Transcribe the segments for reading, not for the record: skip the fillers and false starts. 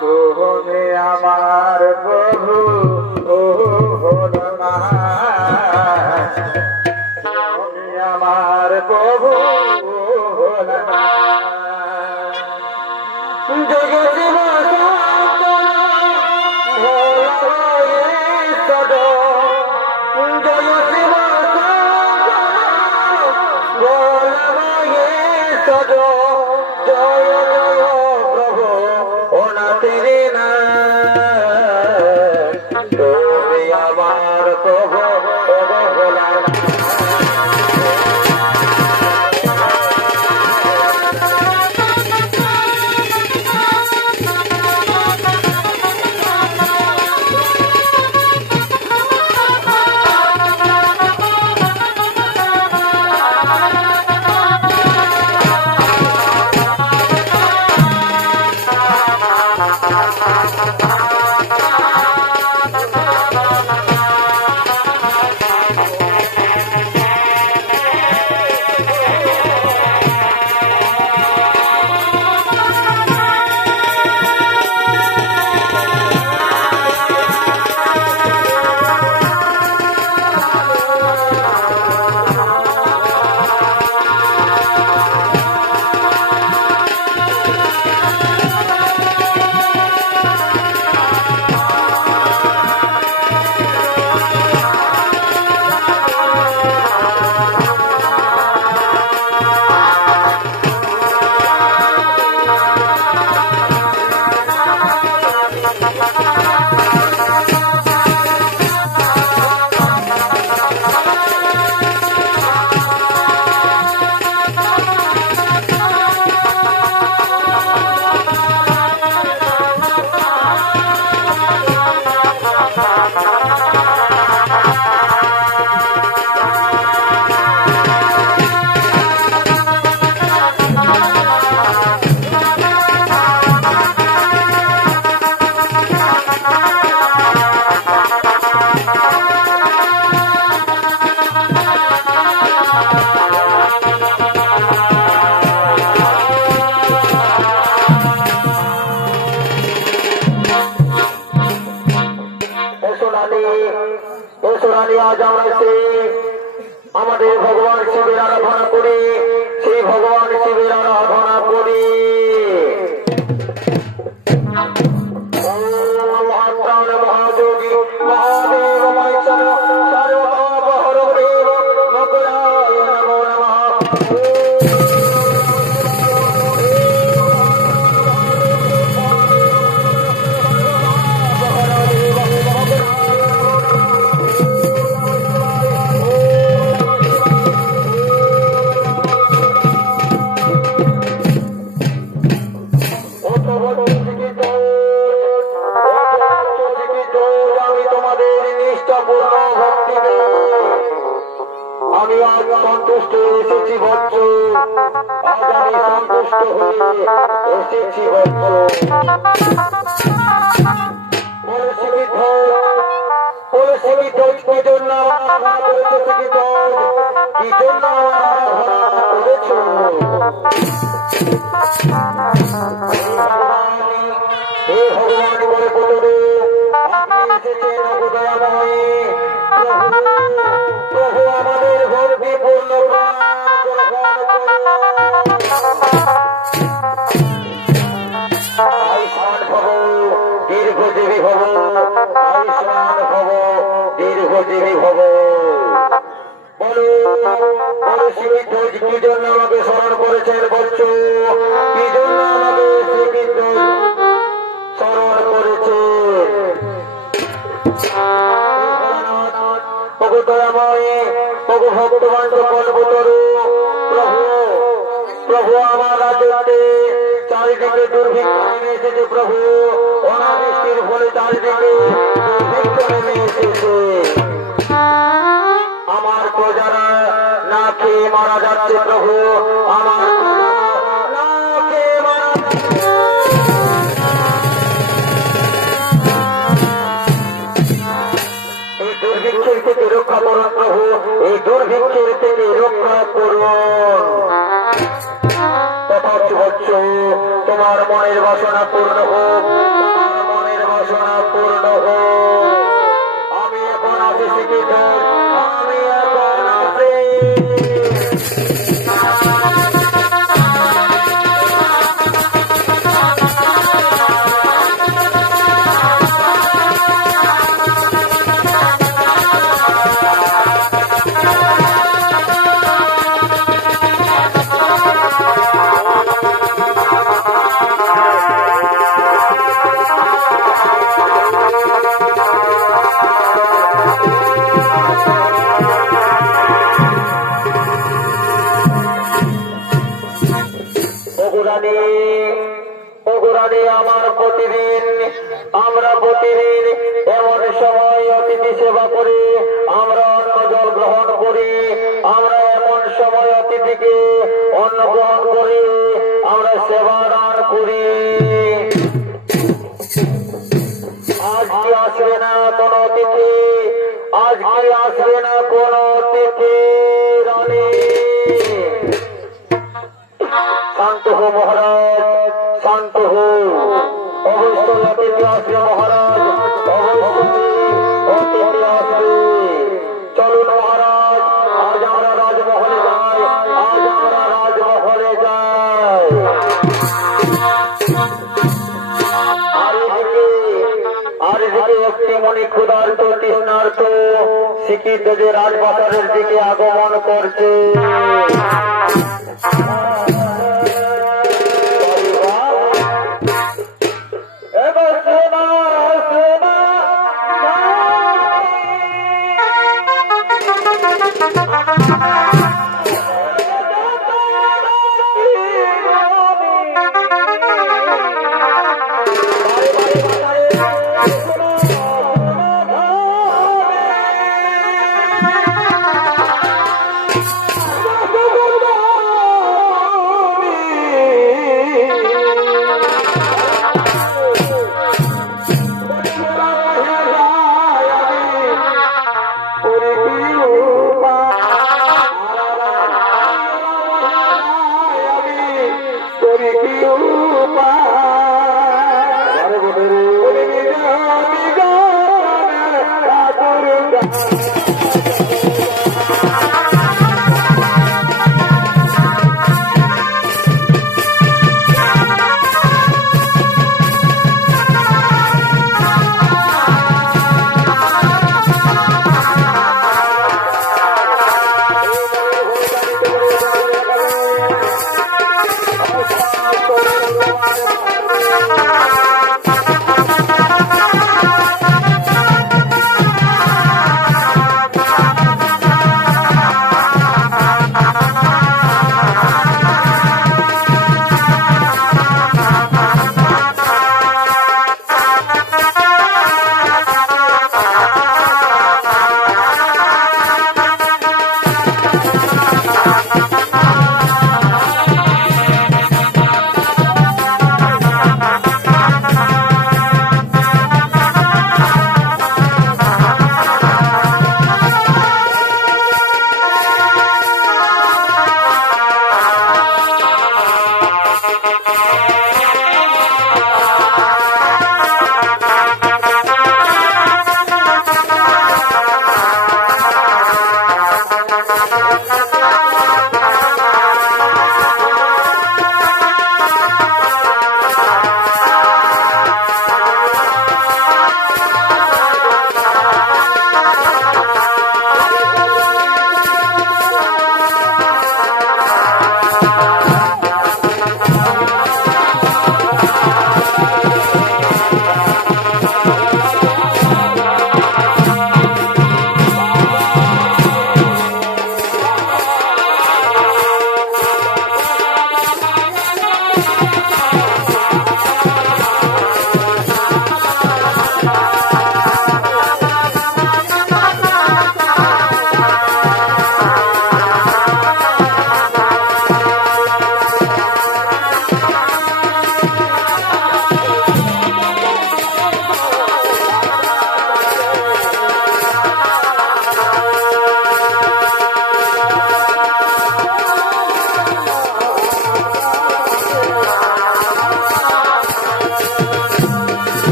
তুমি আমার প্রভু তুমি আমার প্রভু আজ আমরা আমাদের ভগবান শিবের আরাধনা করি, সেই ভগবান শিবের আরাধনা করি। মহাযোগী মহাদেব মহেশ্বর সর্বদেব মকরায় নমো নমঃ। আমি আজ সন্তুষ্ট এসেছি ভক্ত, আজ আমি সন্তুষ্ট হয়ে এসেছি ভক্ত। কি জন্য কি জন্য করেছ? হে ভগবান বলে পুত্রে, আপনি এসেছেন অবদয়াময় প্রভু। প্রভু আমাদের ঘর বিপূর্ণ আয়ুষ্মান ভব, দীর্ঘজীবী ভব, আয়ুষ্মান ভব, দীর্ঘজীবী ভব। বলো বলো শ্রীবিদ্ধ কি জন্য আমাকে স্মরণ করেছেন বলছো? কি জন্য আমাকে শ্রীবিদ্ধ স্মরণ করেছে? ভগবান কল্পতরু প্রভু, প্রভু আমার রাজ্যে চারিদিকে দুর্ভিক্ষ নেমে এসেছে প্রভু। অনাবৃষ্টির ফলে চারিদিকে দুর্ভিক্ষ নেমে এসেছে। আমার প্রজারা না খেয়ে মারা যাচ্ছে প্রভু। আমার না খেয়ে মারা যাচ্ছে। এই দুর্ভিক্ষের থেকে রক্ষা করুন প্রভু, এই দুর্ভিক্ষের থেকে রক্ষা করুন। তথাচ বৎস তোমার তোমার মনের বাসনা পূর্ণ হোক, তোমার মনের বাসনা পূর্ণ হোক। আমি এখন আছি শিক্ষিত, আমি এখন আছি আমার প্রতিদিন, আমরা প্রতিদিন এমন সময় অতিথি সেবা করি, আমরা অন্ন জল গ্রহণ করি, আমরা এমন সময় অতিথিকে অন্ন গ্রহণ করি, আমরা সেবা দান করি। আজকে আসবে না কোন অতিথি, আজকে আসবে না কোন অতিথি। রানী শান্ত হো মহারাজ, শান্ত হো। অবশ্যই অতিথি আসবে মহারাজ, অবশ্যই অতিথি আসবে। চলুন মহারাজ, আজ আমরা রাজমহলে যাই, আজ আমরা রাজমহলে যাই। আর এদিকে একটি মনি ক্ষুধার্ত তৃষ্ণার্ত শিক্ষিত যে রাজবাজারের দিকে আগমন করছে।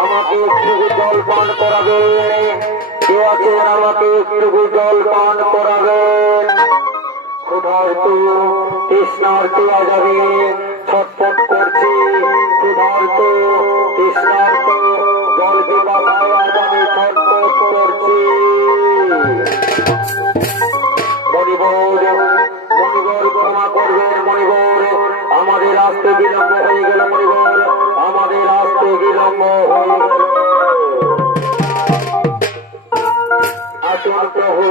আমাকে একটু জল পান করাবেন, কে আছেন আমাকে একটু জল পান করাবেন। ক্ষুধার্ত তৃষ্ণার্ত আজাবে ছটফট করছি, ক্ষুধার্ত তৃষ্ণার্ত জল পিপাসায় আজাবে ছটফট করছি। মণিবর মণিবর ক্ষমা করবেন মণিবর, আমাদের আসতে বিলম্ব হয়ে গেল মণিবর, আমাদের আসতে বিলম্ব হয়ে গেল। আসুন প্রভু,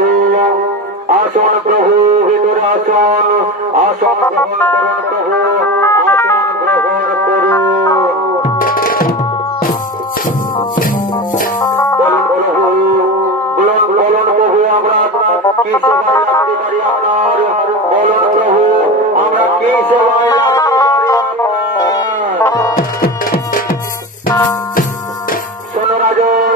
আসুন প্রভু, ভিতরে আসুন, আসন গ্রহণ করুন প্রভু, আসন গ্রহণ করুন। বলুন প্রভু, আমরা কি সেবায় লাগতে পারি আপনার? বলুন প্রভু, আমরা কি সেবায় লাগতে পারি আপনার? শোনো রাজন,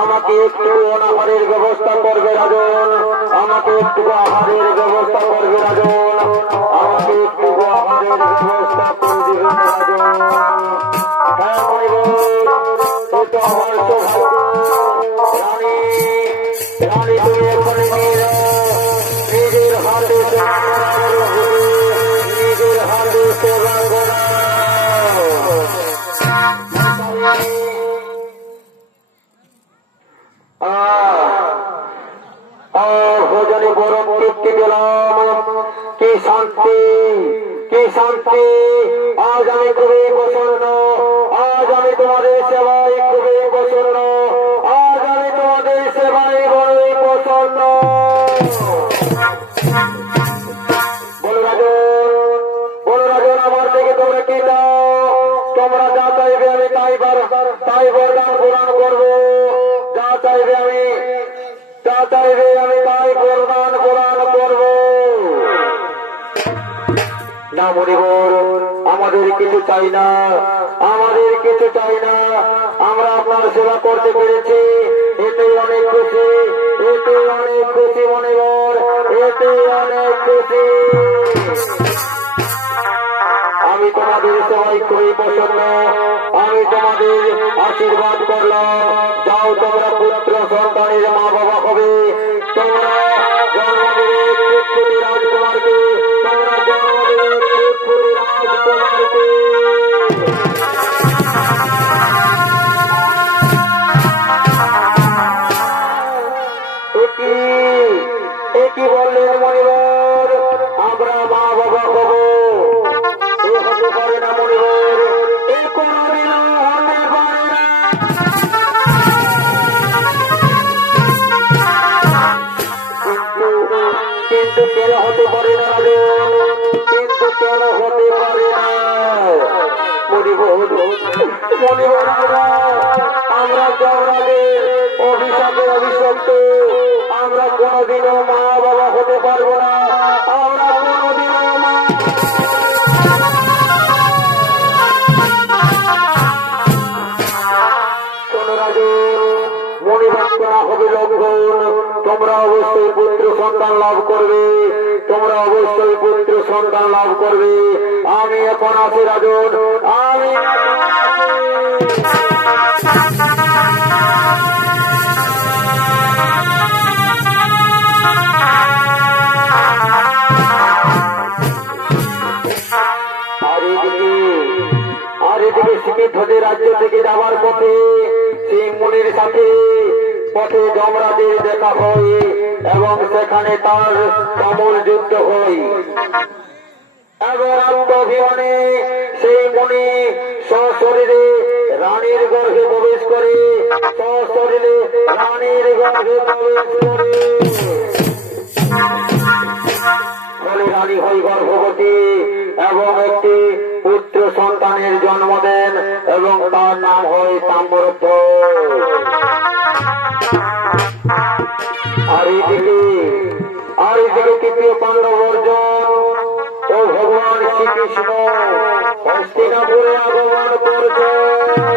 আমাকে একটু অনাহারের ব্যবস্থা করবে রাজন, আমাকে একটু আহারের ব্যবস্থা করবে রাজন, আমাকে একটু আহারের ব্যবস্থা করে দেবেন রাজন। হ্যাঁ এটা আমার সৌভাগ্য। রানী রানী তুমি এখানে নিজের হাতে নিজের হাতে সেবা করা। ভোজনে বড় তৃপ্তি পেলাম, কি শান্তি, কি শান্তি। আজ আমি খুবই প্রসন্ন, আজ আমি তোমাদের সেবায় খুবই প্রসন্ন, আজ আমি তোমাদের সেবায় বড়ই প্রসন্ন। বলো রাজন, আমার থেকে তোমরা কি দাও? তোমরা যা চাইবে আমি তাই বরদান প্রদান করবো, যা চাইবে আমি তাই প্রদান প্রদান করব। না মণিবর, আমাদের কিছু চাই না, আমাদের কিছু চাই না। আমরা আপনার সেবা করতে পেরেছি, এতে অনেক খুশি, এতে অনেক খুশি মণিবর, এতে অনেক খুশি। আমি তোমাদের সবাই খুবই পছন্দ, আমি তোমাদের আশীর্বাদ করলাম। যাও, তোমরা পুত্র সন্তানের মা বাবা হবে, তোমরা জন্ম দেবে পুত্রী রাজকুমারকে, তোমরা জন্ম দেবে পুত্রী রাজকুমারকে। একই বললেন মণিবর, আমরা মা বাবা হব। এ হতে পারে না মণিবর, এ কোনদিনও হতে পারে না। কিন্তু কেন হতে পারে না রাজন, কিন্তু কেন হতে পারে না মণিবর? আমরা যমরাজের অভিশাপে অভিশপ্ত, আমরা কোনদিনও মা বাবা হতে পারবো না, আমরা কোনদিনও মা। শোনো রাজন, মণিবাক্যা হবে লঙ্ঘন, তোমরা অবশ্যই পুত্র সন্তান লাভ করবে, তোমরা অবশ্যই পুত্র সন্তান লাভ করবে। আমি এখন আছি রাজন, আমি আর এদিকে সিকিধ্বজের রাজ্য থেকে যাওয়ার পথে সেই মুনির সাথে পথে যমরাজের দেখা হয় এবং সেখানে তার তুমুল যুদ্ধ হয় এবং আত্মঅভিমানে সেই মুনি সশরীরে রানীর গর্ভে প্রবেশ করে, সশরীরে রানীর গর্ভে প্রবেশ করে। ফলে রানী হয় গর্ভবতী এবং একটি পুত্র সন্তানের জন্ম দেন এবং তার নাম হয় তাম্রধ্বজ। আর এইদিকে তৃতীয় পাণ্ডব অর্জুন ও ভগবান শ্রীকৃষ্ণ হস্তিনাপুরে আগমন করছেন।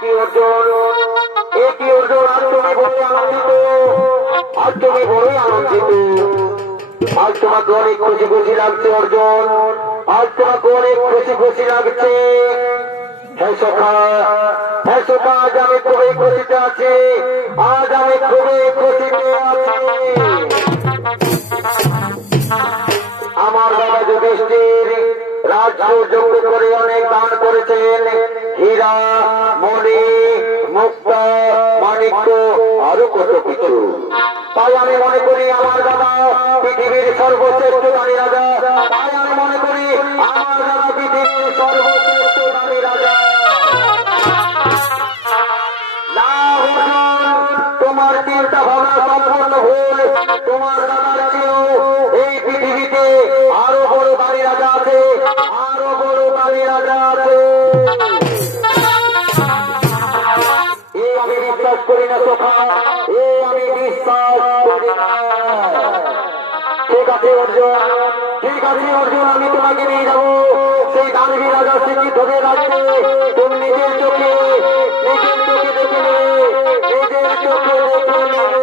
কি অর্জুন, কি অর্জুন, আজ তুমি বড়ই আনন্দিত, আজ তুমি বড়ই আনন্দিত, আজ তোমাকে অনেক খুশি খুশি লাগছে অর্জুন, আজ তোমাকে অনেক খুশি খুশি লাগছে। হ্যাঁ সখা, হ্যাঁ সখা, আজ আমি খুবই খুশিতে আছি, আজ আমি খুবই খুশিতে আছি। আমার বাবা যুধিষ্ঠির রাজ্য যজ্ঞ করে অনেক দান করেছেন, হীরা, মণি, মুক্তা, মাণিক্য, আরো কত কিছু। তাই আমি মনে করি আমার দাদা পৃথিবীর সর্বশ্রেষ্ঠ দানি রাজা, তাই আমি মনে করি আমার দাদা পৃথিবীর সর্বশ্রেষ্ঠ দানি রাজা। না অর্জুন, তোমার চিন্তা ভাবনা সম্পূর্ণ ভুল। তোমার দাদার চেয়েও এই পৃথিবীতে আরো বড় দানি রাজা আছে, আরো বড় দানি রাজা আছে। এই আমি বিশ্বাস করি না সখা, এই আমি বিশ্বাস করি না। ঠিক আছে অর্জুন, ঠিক আছে অর্জুন, আমি তোমাকে নিয়ে যাবো সেই দানবী রাজা শ্রীকৃষ্ণের রাজ্যে। তুমি নিজের চোখে দেখে নেবে, নিজের চোখে দেখে নেবে।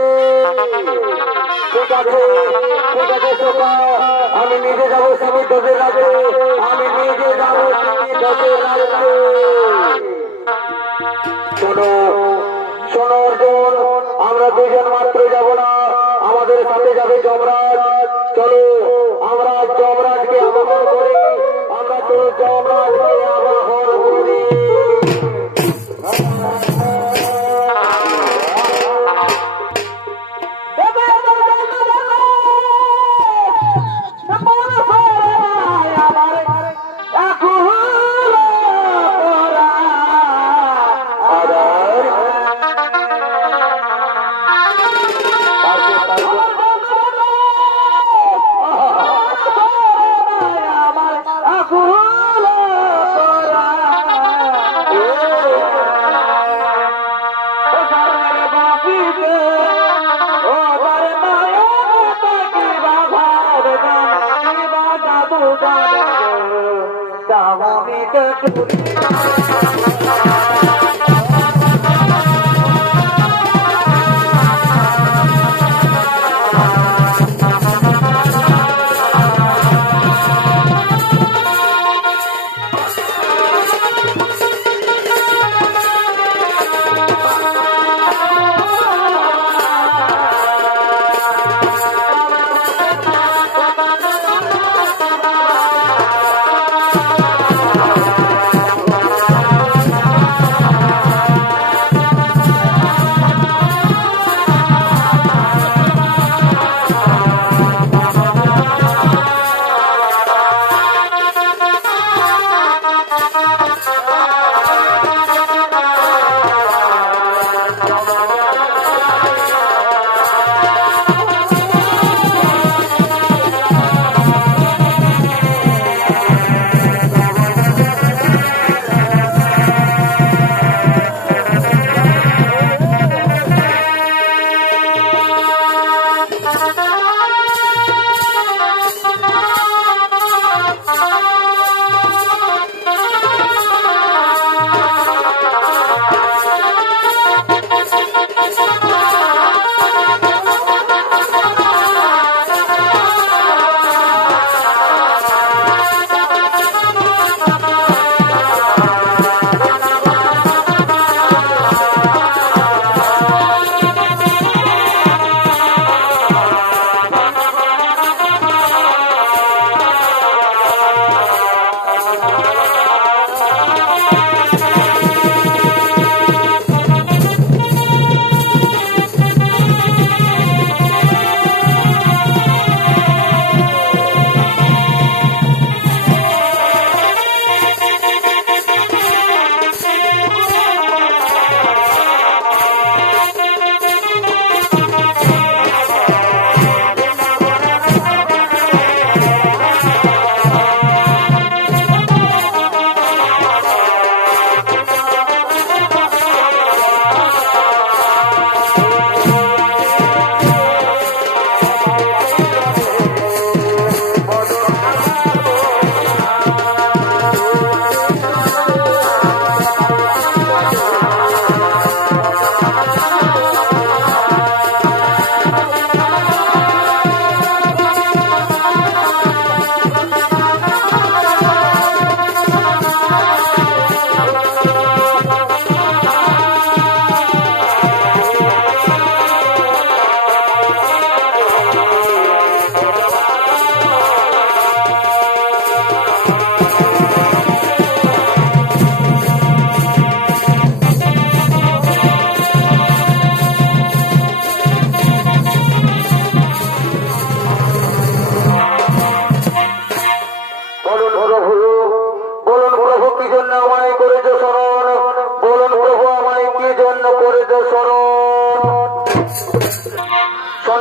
ঠিক আছে, ঠিক আছে সখা, আমি নিজে যাবো শ্রীকৃষ্ণের রাজ্যে, আমি নিজে যাবো শ্রীকৃষ্ণের রাজ্যে। শোনো শোনো অর্জুন, আমরা দুজন মাত্র যাব না, আমাদের সাথে যাবে যমরাজ। চলো আমরা যমরাজকে আবাহন করি, আমরা চলো যমরাজকে আবাহন করি।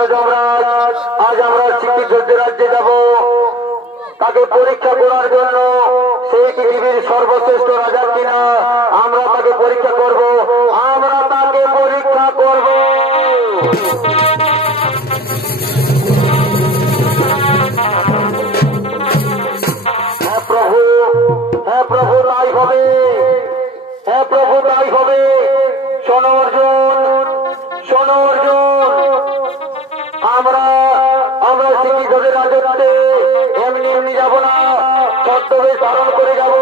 শোনো যমরাজ, আজ আমরা শিক্ষিতদের রাজ্যে যাব তাকে পরীক্ষা করার জন্য। সেই পৃথিবীর সর্বশ্রেষ্ঠ রাজা কিনা আমরা তাকে পরীক্ষা করব, আমরা তাকে পরীক্ষা করব। হ্যাঁ প্রভু, হ্যাঁ প্রভু তাই হবে, হ্যাঁ প্রভু তাই হবে। শোনো অর্জুন, শোনো অর্জুন, আমরা শিক্ষিতদের রাজত্বে এমনি এমনি যাব না, ছদ্মবেশ ধারণ করে যাব,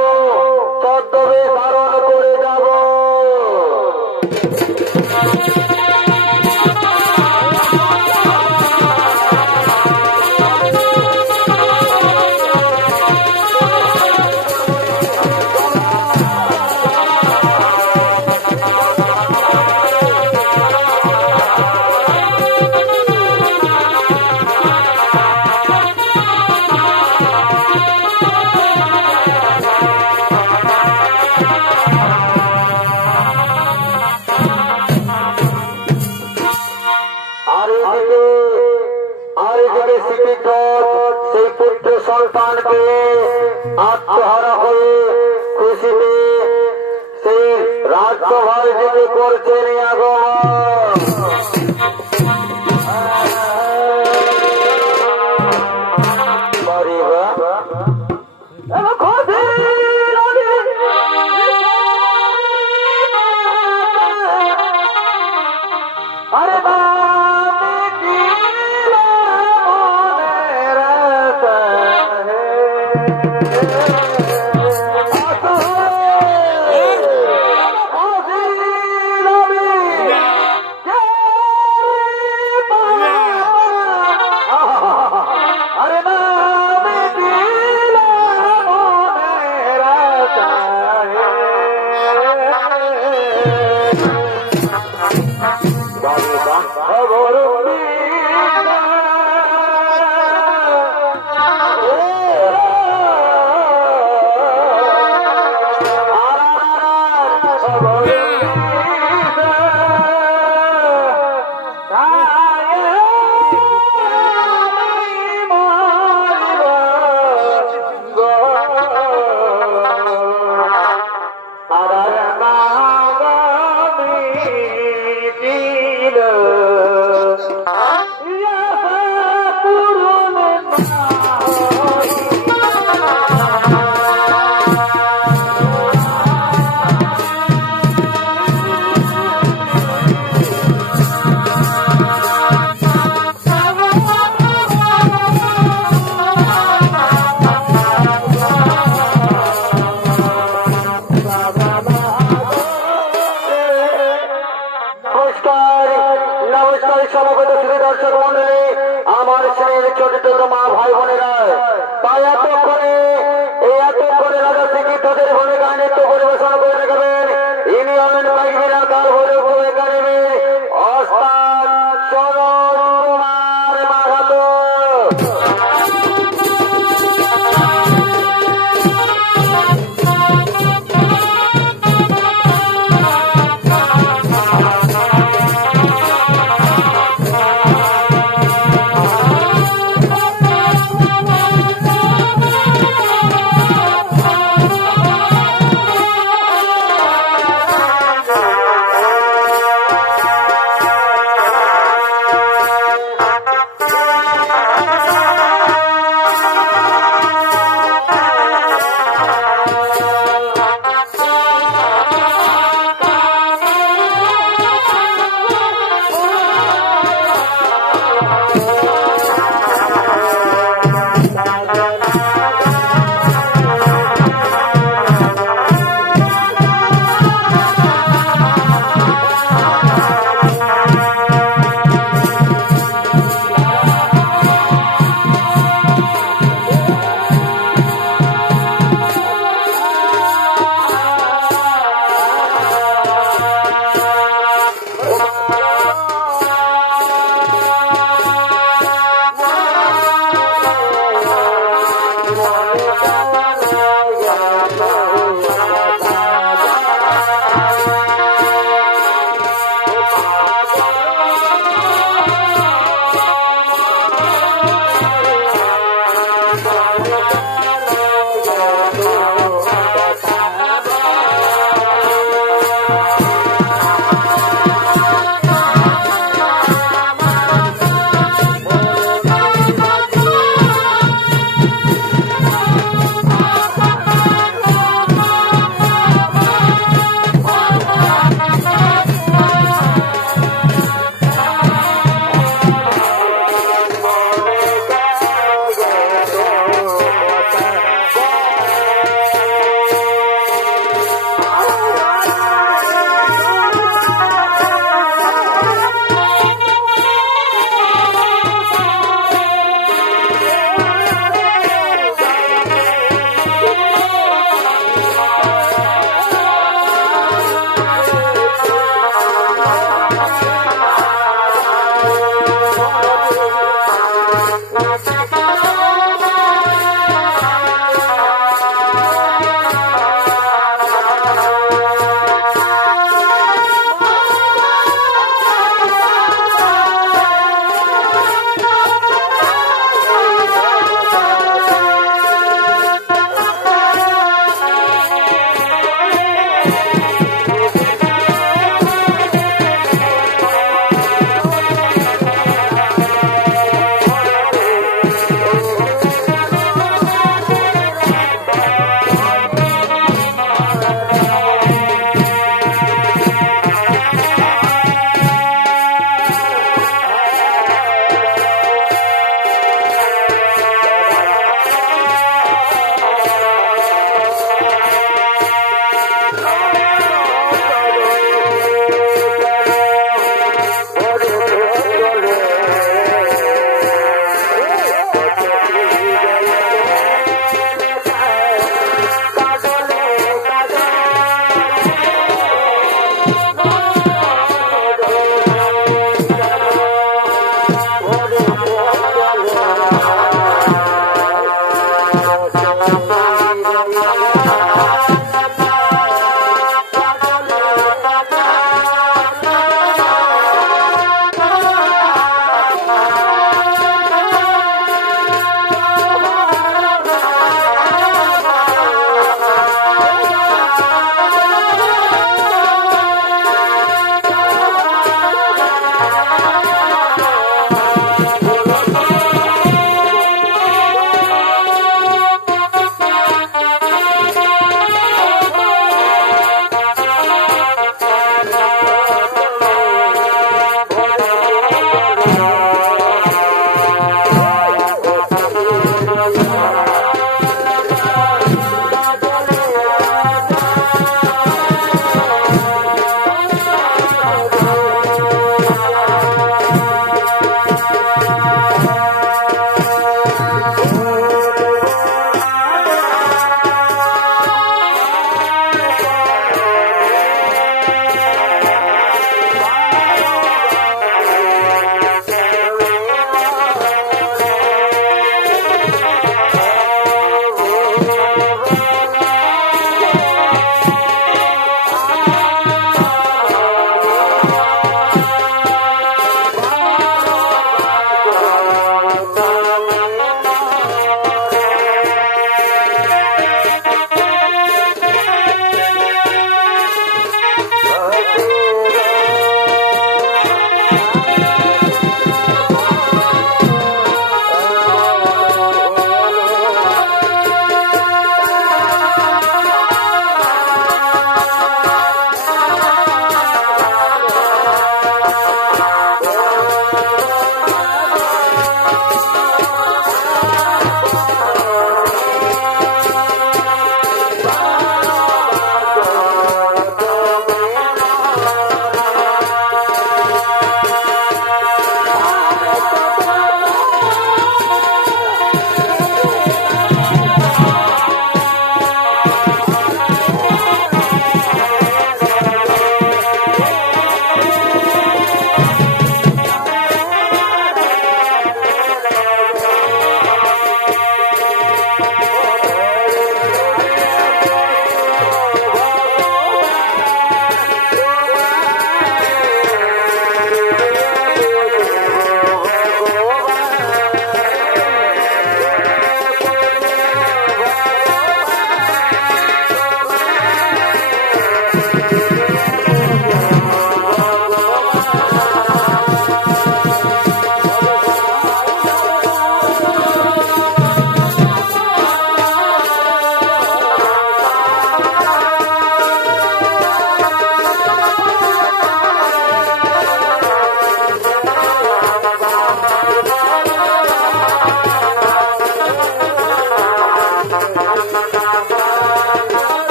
ছদ্মবেশ ধারণ করে যাব। সেই পুত্র সন্তানকে আত্মহারা হয়ে খুশিতে সেই রাজ্যভার যেতে করছেন আগমন। আরে সমবেত শ্রী দর্শক মন্ডলী, আমার শ্রেণীর ছোট ছোট মা ভাই বোনেরা, তাই এতক্ষণে রাজা শিক্ষিতদের ভূমিকা নৃত্য পরিবেশন করে দেখাবেন ইনি হলেন বাইবিরা কাল ভৈরব একাডেমি ওস্তাদ সরোজ কুমার মাহাতো।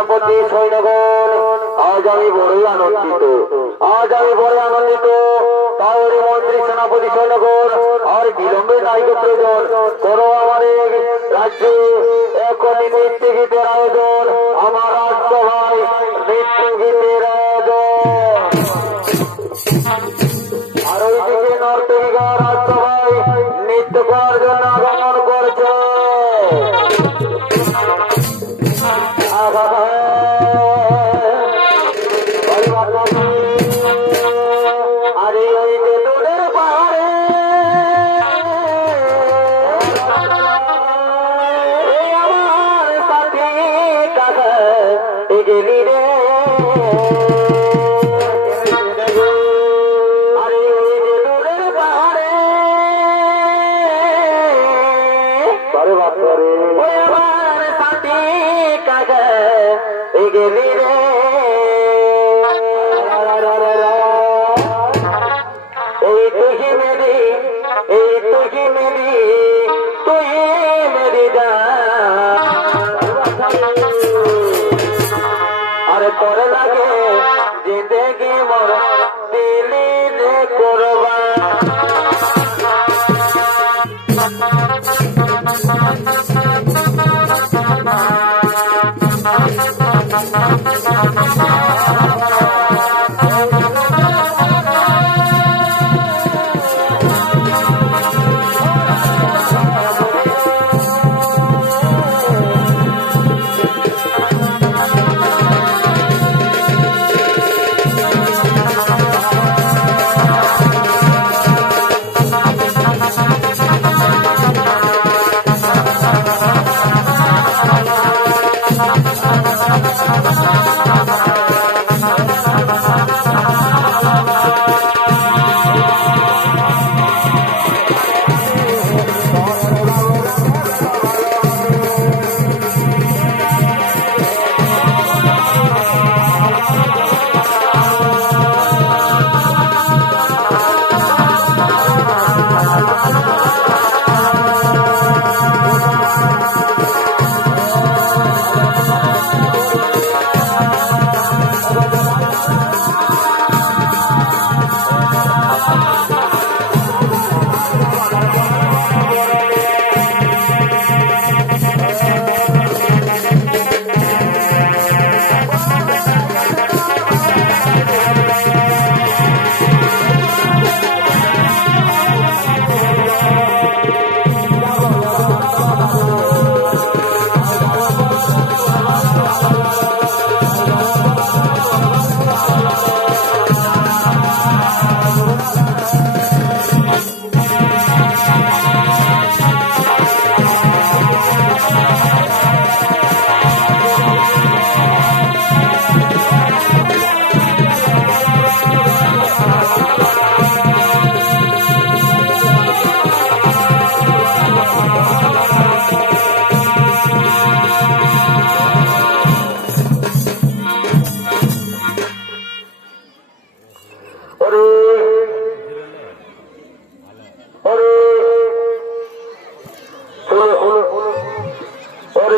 সেনাপতি সৈন্যগণ, আজ আমি বড়ই আনন্দিত, আজ আমি বড় আনন্দিত। তাহলে মন্ত্রী সেনাপতি সৈন্যগণ, আর বিলম্বে নাই প্রয়োজন করো আমার রাজ্যে এখনই নৃত্য গীতের আয়োজন, আমার রাজসভায় নৃত্য গীতের আয়োজন। আর ওইদিকে নর্তকীরা রাজসভায় নৃত্য করার জন্য আগমন করছে। আরে ওই যে দূরের পাহাড়ে আমার সাথী কাকা গেলি রে, আরে ওই যে দূরের পাহাড়ে ওই আমার সাথী কাকা গেলি রে। এই তুই মেরি, এই তুই মেরি, তুই মেরি আরে তোর লাগে জিন্দগি মোর দিলি রে করবা।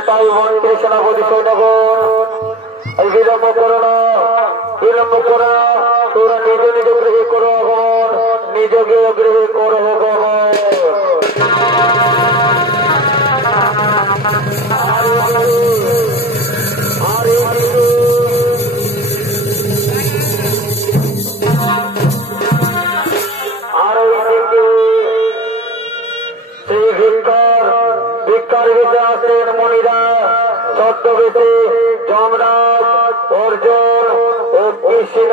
তাই মন্ত্রী সেনাপতি সৈন্যগণ, বিলম্ব করো না, বিলম্ব করো না, তোরা নিজ নিজ গৃহে করো আগমন, নিজকে গৃহে করো আগমন। আর ওইদিকে সেই ভিক্ষার বেশে আসেন মণিরা, ছদ্মবেশে যমরাজ, অর্জুন ও কৃষ্ণ।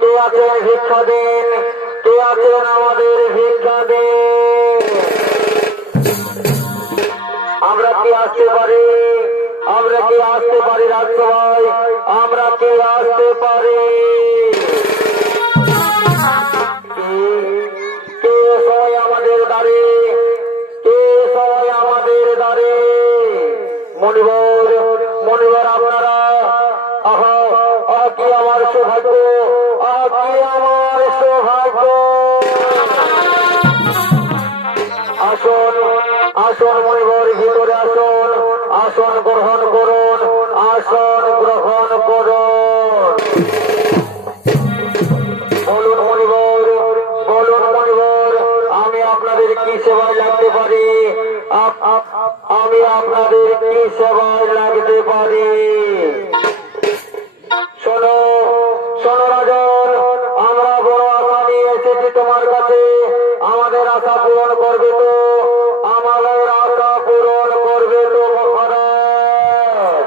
কে আছেন ভিক্ষা দিন, কে আছেন আমাদের ভিক্ষা দিন। আমরা কি আসতে পারি, আমরা কি আসতে পারি রাজসভায়, আমরা কি আসতে পারি। কে সবাই আমাদের দ্বারে, কে সবাই আমাদের দ্বারে। মণিবর মণিবর আপনারা, আহা আহা কি আমার সৌভাগ্য, আহা কি আমার সৌভাগ্য। আসুন আসুন আপনাদের কি সেবায় লাগতে পারি? শোনো শোনো রাজন, আমরা বড় আশা নিয়ে এসেছি তোমার কাছে। আমাদের আশা পূরণ করবে তো? আমাদের আশা পূরণ করবে তো মহারাজ?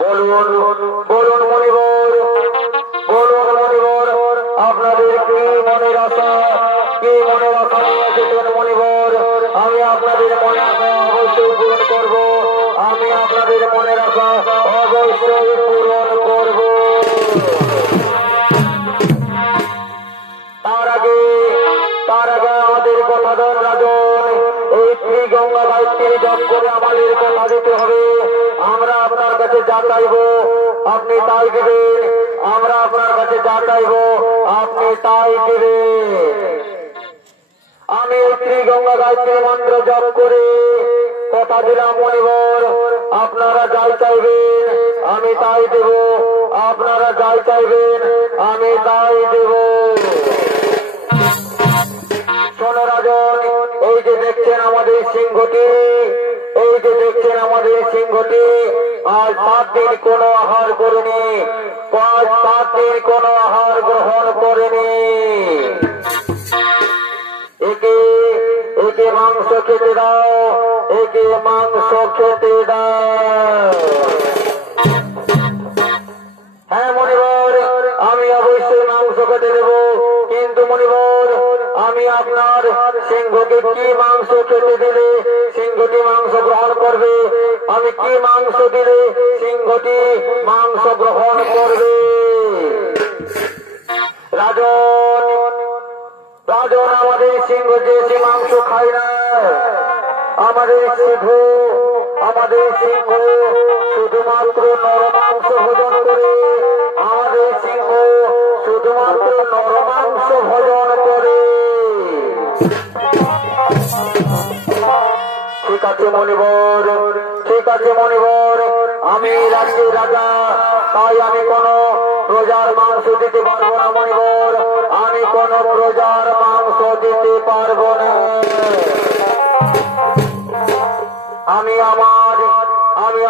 বলুন বলুন মণিবর, বলুন মণিবর, আপনাদের কি মনের আশা, কি মনের আশা নিয়ে এসেছেন মণিবর? আমি আপনাদের মনের আশা অবশ্যই পূরণ করব। আমি আপনাদের মনের আশা অবশ্যই পূরণ করব। তার আগে আমাদের কথা দেন রাজন, এই ত্রিগঙ্গা গায়ত্রী জপ করে আমাদের কথা দিতে হবে। আমরা আপনার কাছে যা চাইব আপনি তাই দিবেন। আমরা আপনার কাছে যা চাইব আপনি তাই দিবেন। আমি ত্রিগঙ্গা গায়ত্রী মন্ত্র জপ করে কথা দিলাম মণিবর, আপনারা যাই চাইবেন আমি তাই দেব। আপনারা যাই চাইবেন আমি তাই দেব। শোনো রাজন, এই যে দেখছেন আমাদের সিংহটি, এই যে দেখছেন আমাদের সিংহটি আজ 7 দিন কোনো আহার করেনি, আজ 7 দিন কোনো আহার গ্রহণ করেনি। একে একে মাংস খেতে দাও, একে মাংস খেতে দাও। হ্যাঁ মণিবর, আমি অবশ্যই মাংস খেতে দেব, কিন্তু মণিবর আমি আপনার সিংহকে কি মাংস খেতে দিলে সিংহটি মাংস গ্রহণ করবে? আমি কি মাংস দিলে সিংহটি মাংস গ্রহণ করবে? রাজন রাজন, আমাদের সিংহ যে মাংস খায় না, আমাদের সিংহ শুধুমাত্র নর মাংস ভোজন করে। আমাদের সিংহ শুধুমাত্র নর মাংস ভোজন করে। ঠিক আছে মণিবর, ঠিক আছে মণিবর, আমি রাজ্যের রাজা, তাই আমি কোন প্রজার মাংস দিতে পারবো না মণিবর। আমি কোন প্রজার মাংস দিতে পারবো না। আমি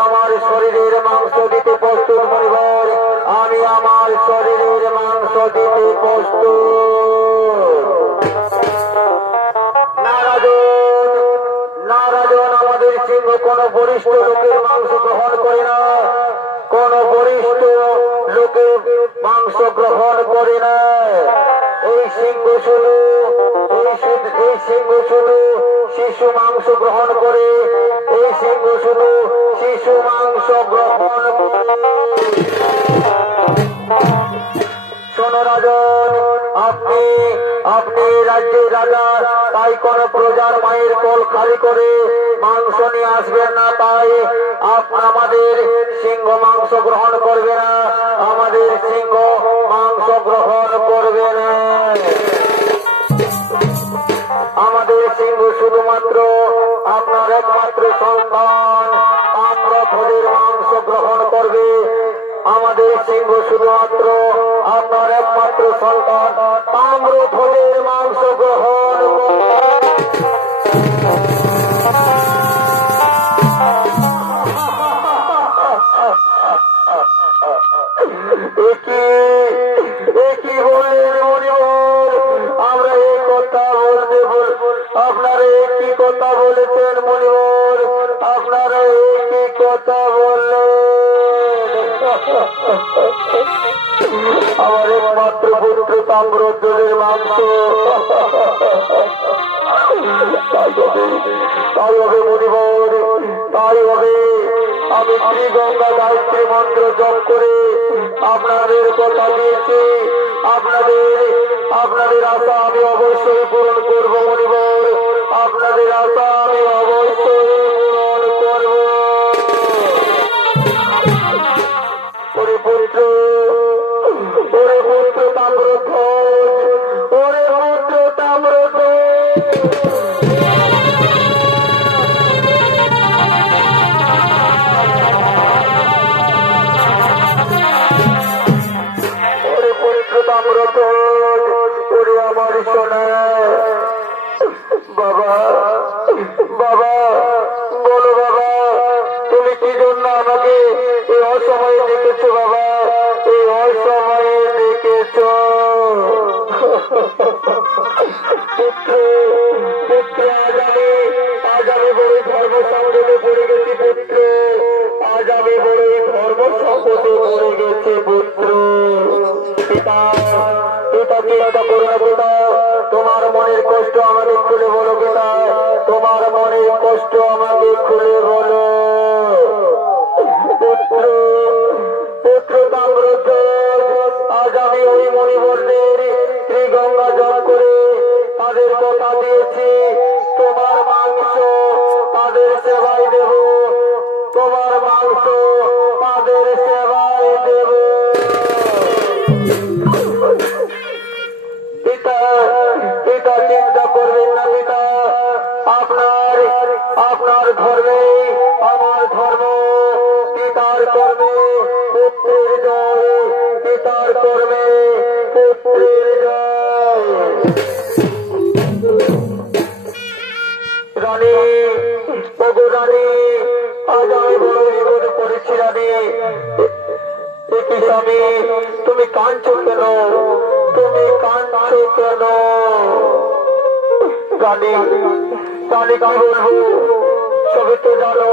আমার শরীরের মাংস দিতে প্রস্তুত মণিবর। আমি আমার শরীরের মাংস দিতে প্রস্তুত। না রাজন, আমাদের সিংহ কোন বরিষ্ঠ লোকের মাংস গ্রহণ করে না, কোন বরিষ্ঠ লোকের মাংস গ্রহণ করে না। এই সিংহ শুধু শিশু মাংস গ্রহণ করে। এই সিংহ শুধু শিশু মাংস গ্রহণ করে। শোনো রাজন, আপনি রাজ্যের রাজা, তাই কোন প্রজার মায়ের কোল খালি করে মাংস নিয়ে আসবেন না। তাই আমাদের সিংহ মাংস গ্রহণ করবে না, আমাদের সিংহ মাংস গ্রহণ করবে না। আমাদের সিংহ শুধুমাত্র আপনার একমাত্র সন্তান তাম্রধ্বজের মাংস গ্রহণ করবে। আমাদের সিংহ শুধুমাত্র আপনার একমাত্র সন্তান তাম্রধ্বজের মাংস গ্রহণ করবে। আমরা এই কথা বলতে আপনারা একই কথা বলেছেন মণিবর, আপনারা একই কথা বললেন। আমার একমাত্র পুত্র তাম্রধ্বজের মাংস তাই হবে মণিবর, তাই হবে। আমি ত্রিগঙ্গা গায়ত্রী মন্ত্র জপ করে আপনাদের কথা দিয়েছি। আপনাদের আশা আমি অবশ্যই পূরণ করবো মণিবর। আপনাদের আশা আমি অবশ্যই পূরণ করব। ওরে পুত্র তাম্রধ্বজ, ওরে পুত্র তাম্রধ্বজ। ওরে আমার সোনা বাবা, বাবা পুত্র পুত্র আজ আমি বড়ই ধর্ম সংকটে পড়ে গেছি পুত্র, আজ আমি বড়ই ধর্ম সংকটে পড়ে গেছি পুত্র। পিতা পিতা চিন্তা করো না পিতা, তোমার মনের কষ্ট আমাকে খুলে বলো পিতা, তোমার মনের কষ্ট আমাকে খুলে বলো। পুত্র পুত্র তাম্রধ্বজ, আজ আমি ওই মণিবরদের শ্রীগঙ্গা জল করে তাদের কথা দিয়েছি, তোমার মাংস তাদের সেবায় দেব, তোমার মাংস তাদের সেবায় দেব। পিতা পিতা চিন্তা করবেন না পিতা, আপনার আপনার ধর্মে আমার ধর্ম, পিতার কর্মে পুত্রের জয়, পিতার কর্মে পুত্রের জয়। রানী ওগো রানী, আজ আমি বড় বিপদে পড়েছি রানী। একই স্বামী, তুমি কাঁদছো কেন, তুমি কাঁদছো কেন? রানী রানী কি বলবো, সবই তো জানো,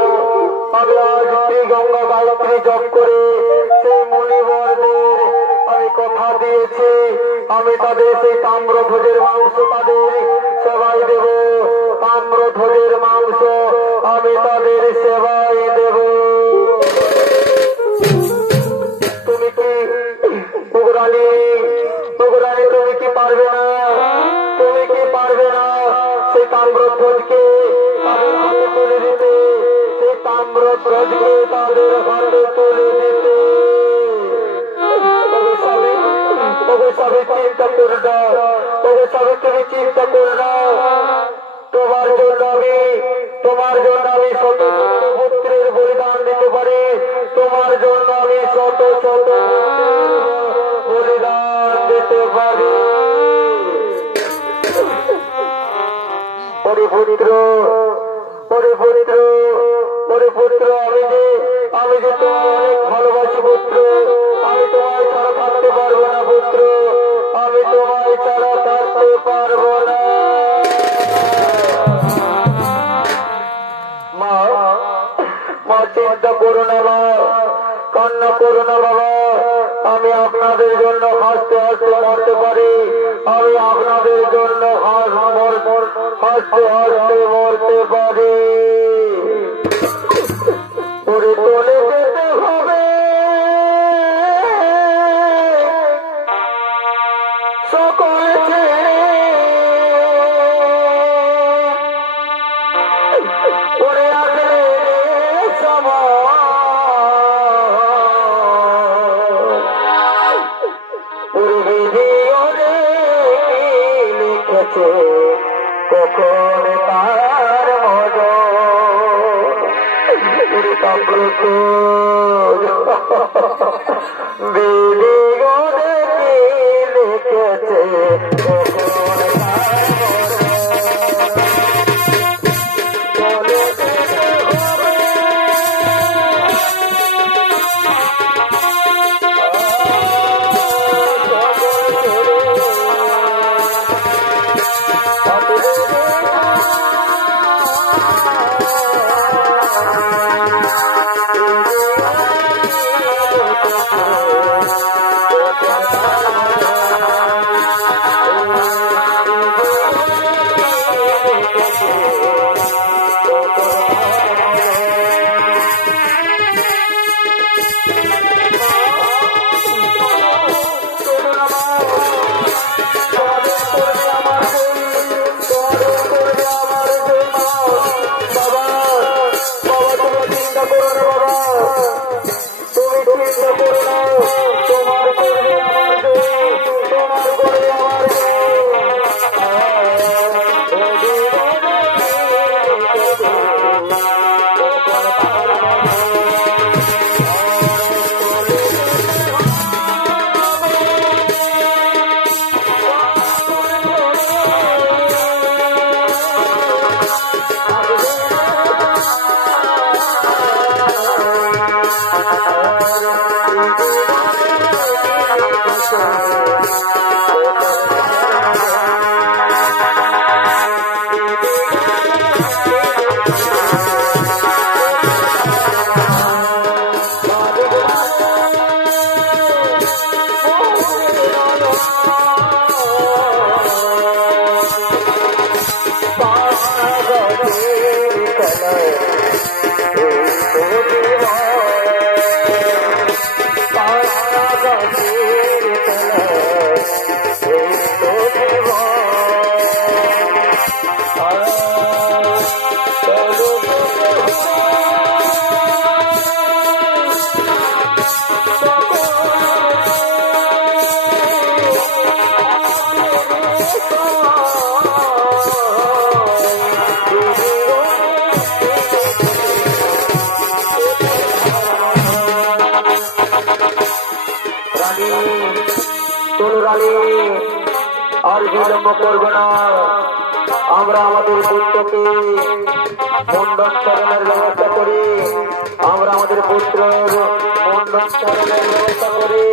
আমি আজ শ্রীগঙ্গা গায়ত্রী জপ করে সেই মুনিবরদের আমি কথা দিয়েছি, আমি তাদের সেই তাম্রধ্বজের মাংস তাদের সেবায় দেব, তাম্রধ্বজের মাংস আমি তাদের সেবায় দেব। তুমি কি পুরানি পুরানি, তুমি কি পারবে না, তুমি কি পারবে না সেই তাম্রধ্বজকে তাদের হাতে তুলে দিতে, সেই তাম্রধ্বজকে তাদের হাতে তুলে দিতে? সবই চিন্তা করে দাও, সবই তুমি চিন্তা করে দাও, তোমার জন্য আমি শত শত পুত্রের বলিদান দিতে পারি, তোমার জন্য আমি শত শত বলিদান দিতে পারি। ওরে পুত্র ওরে পুত্র ওরে পুত্র, আমি যে তোমায় অনেক ভালোবাসি পুত্র, আমি তোমায় ছাড়া থাকতে পারবো না পুত্র, আমি তোমায় ছাড়া থাকতে পারবো না। মা মা চিন্তা করো না মা, কান্না করো না বাবা, আমি আপনাদের জন্য হাসতে হাসতে মরতে পারি, আমি আপনাদের জন্য হাসতে হাসতে মরতে পারি। ওরে চলে যেতে হবে সকল ছেড়ে, ওরে আসলে সময় ওরে বিধি ওরে লিখেছে কখন তার মজ বিধি ওরে লিখেছে কখন তার চলো রানী, আর বিলম্ব করব না। আমরা আমাদের পুত্রকে মণ্ডপ চারণের ব্যবস্থা করি। আমরা আমাদের পুত্রের মণ্ডপ চারণের ব্যবস্থা করি।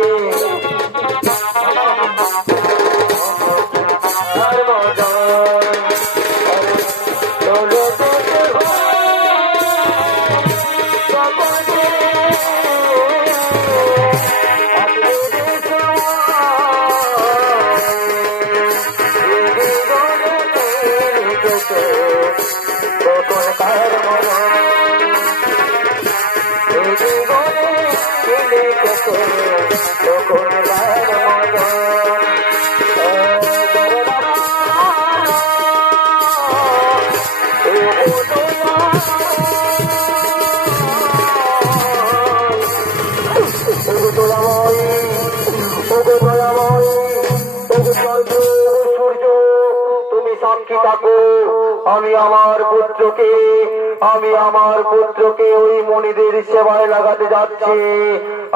আমি আমার পুত্রকে ওই মণিদের সেবায় লাগাতে যাচ্ছি।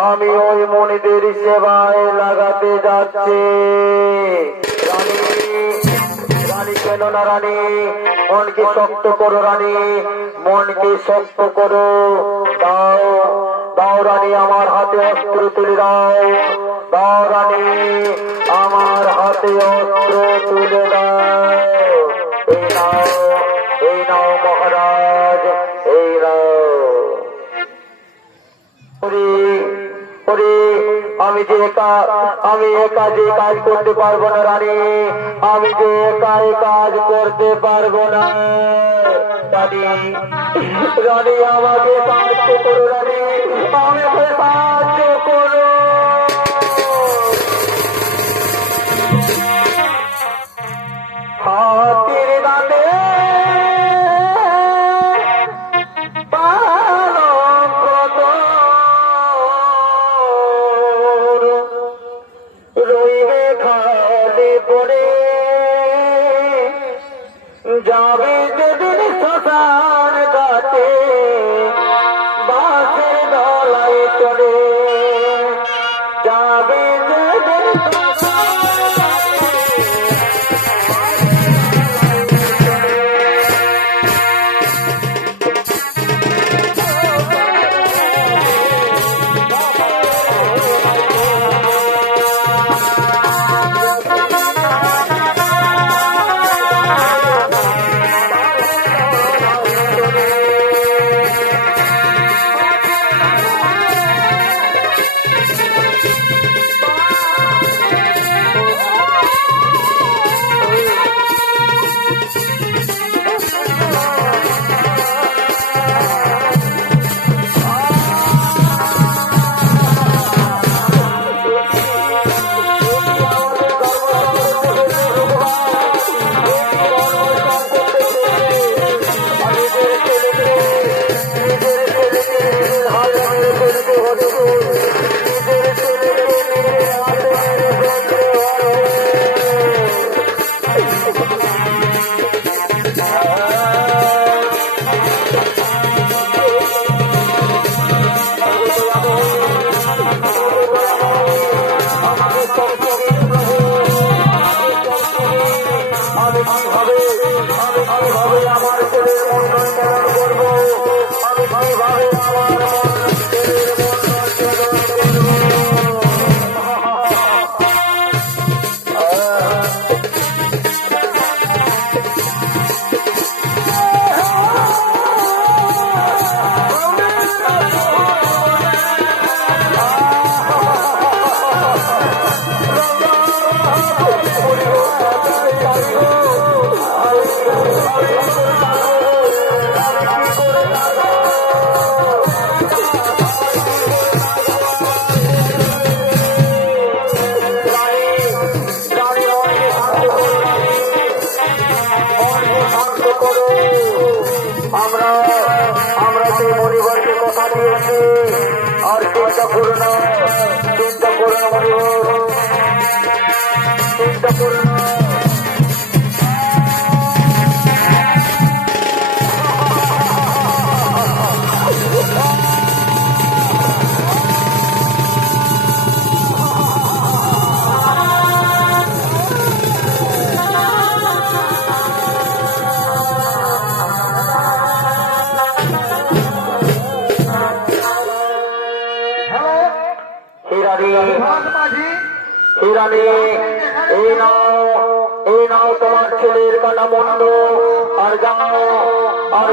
আমি ওই মণিদের সেবায় লাগাতে যাচ্ছি। রানী, রানী কেন না রানী, মনকে শক্ত করো রানী, মনকে শক্ত করো। দাও দাও রানী, আমার হাতে অস্ত্র তুলে দাও। দাও রানী, আমার হাতে অস্ত্র তুলে দাও। এই নাও, এই নাও মহারাজ, এই নাও। আমি একা যে কাজ করতে পারবো না রানী, আমি যে একা কাজ করতে পারবো না রানী। রানী আমাকে সাহায্য করো রানী, আমাকে সাহায্য করো। হাতির দাঁতে রইবে খালি পড়ে, যাবে যেদিন শ্মশান ঘাটে বাসের দলাই চড়ে, যাবে যেদিন শ্মশান ঘাটে। আমরা সেই মনিবরকে কথা দিয়েছি, আর চিন্তা করো না, চিন্তা করো না মনিবর, চিন্তা করো না। হিরানি হিরানি এই নাও তোমার ছেলের কাটা মন্ড আর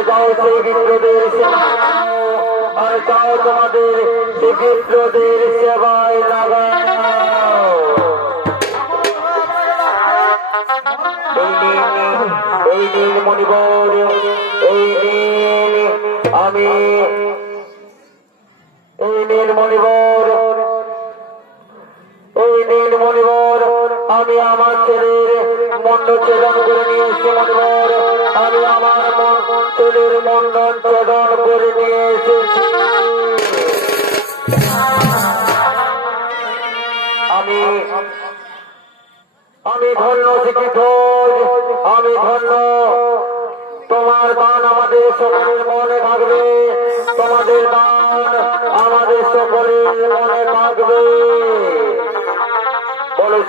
যাও সেই বিপ্রদের সেবায় আর যাও তোমাদের সেই বিপ্রদের সেবায় লাগাও। এই দিন মণিবর এই দিন মণিবর আমি আমার ছেলের মন্ডল ছেদন করে নিয়ে এসেছি। মণিবর আমি আমার ছেলের মন্ডল ছেদন করে নিয়ে এসেছি। আমি ধন্য শিক্ষিত, আমি ধন্য। তোমার দান আমাদের সকলের মনে থাকবে, তোমাদের দান আমাদের সকলের মনে থাকবে। বলে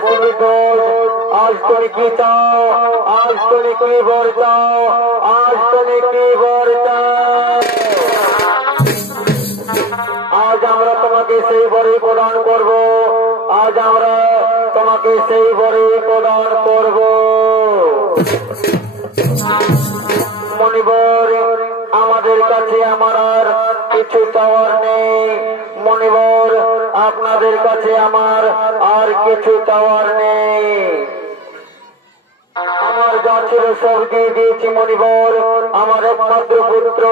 শিক্ষিত, আজ তুমি কি চাও, আজ তুমি কি বর চাও, আজ তুমি কি বর চাও। আজ আমরা তোমাকে সেই বরে প্রদান করব, আজ আমরা তোমাকে সেই বরে প্রদান করব। মণিবর আমাদের কাছে আমার আর কিছু চাওয়ার নেই। মণিবর আপনাদের কাছে আমার আর কিছু চাওয়ার নেই। আমার যা ছিল সব দিয়ে দিয়েছি। মণিবর আমার একমাত্র পুত্র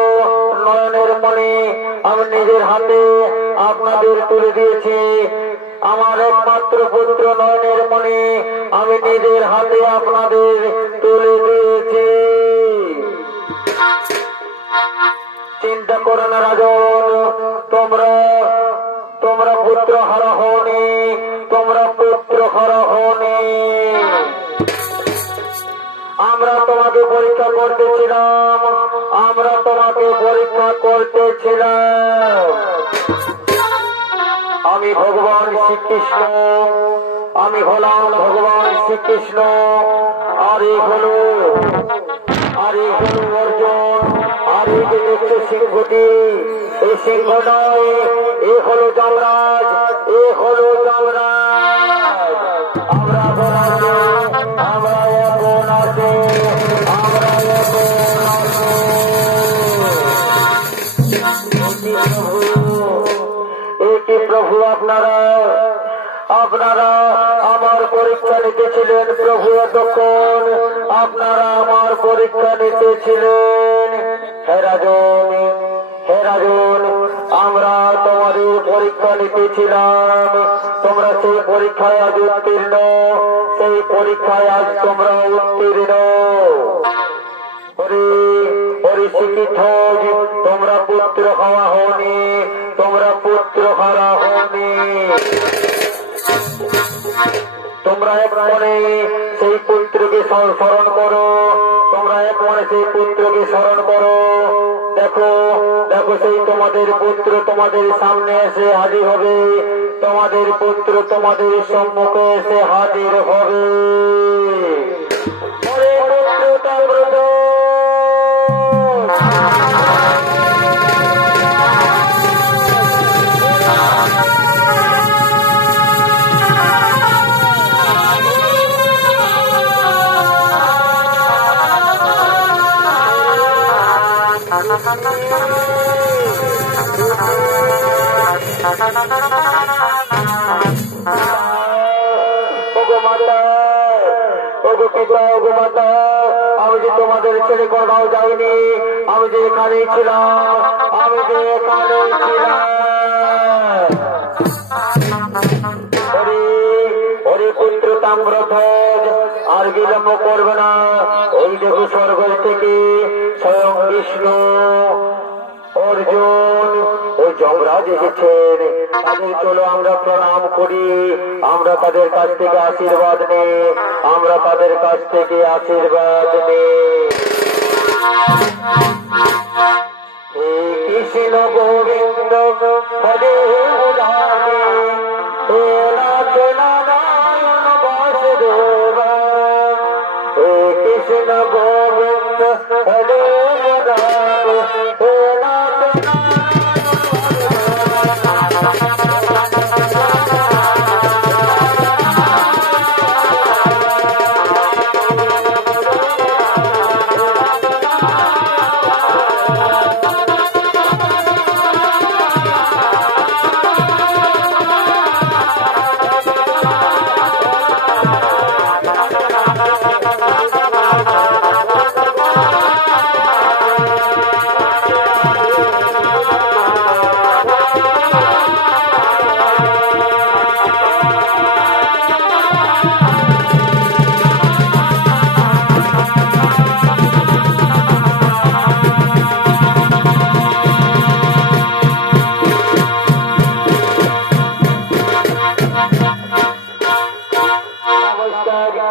নয়নের মণি আমি নিজের হাতে আপনাদের তুলে দিয়েছি। আমার একমাত্র পুত্র নয়নের মণি আমি নিজের হাতে আপনাদের তুলে দিয়েছি। চিন্তা করো না রাজন, তোমরা পুত্র হারা হওনি, তোমরা পুত্র হারা হওনি। আমরা তোমাকে পরীক্ষা করতেছিলাম, আমরা তোমাকে পরীক্ষা করতেছিলাম। আমি ভগবান শ্রীকৃষ্ণ, আমি হলাম ভগবান শ্রীকৃষ্ণ। আর এই হলো অর্জুন। আর এই যে দেখছো সিংহটি, এই সিংহ নয়, এ হলো যমরাজ, এ হলো যমরাজ। আমরা এখন আছি, আমরা এখন আছি, আমরা এখন আছি। একে প্রভু আপনারা আমার পরীক্ষা নিতেছিলেন। প্রভু তখন আপনারা আমার পরীক্ষা নিতেছিলেন। হে রাজন, আমরা তোমাদের পরীক্ষা নিতেছিলাম। তোমরা সেই পরীক্ষায় আজ উত্তীর্ণ, সেই পরীক্ষায় আজ তোমরা উত্তীর্ণ। শিক্ষিত তোমরা পুত্র হওয়া হওনি, তোমরা পুত্র হারা হওনি। তোমরা এক মনে সেই পুত্রকে স্মরণ করো, তোমরা এক মনে সেই পুত্রকে স্মরণ করো। দেখো সেই তোমাদের পুত্র তোমাদের সামনে এসে হাজির হবে, তোমাদের পুত্র তোমাদের সম্মুখে এসে হাজির হবে। আমি যে তোমাদের ছেড়ে কোথাও যাইনি, আমি যে এখানেই ছিলাম, আমি যে এখানেই ছিলাম। হরি পুত্র তাম্রধ্বজ আর বিলম্ব করবে না। ওই দেখো স্বর্গ থেকে স্বয়ং বিষ্ণু, অর্জুন ও যমরাজ এসেছেন। তাদের চলো আমরা প্রণাম করি, আমরা তাদের কাছ থেকে আশীর্বাদ নেই, আমরা তাদের কাছ থেকে আশীর্বাদ নেই। কৃষ্ণ গোবিন্দ।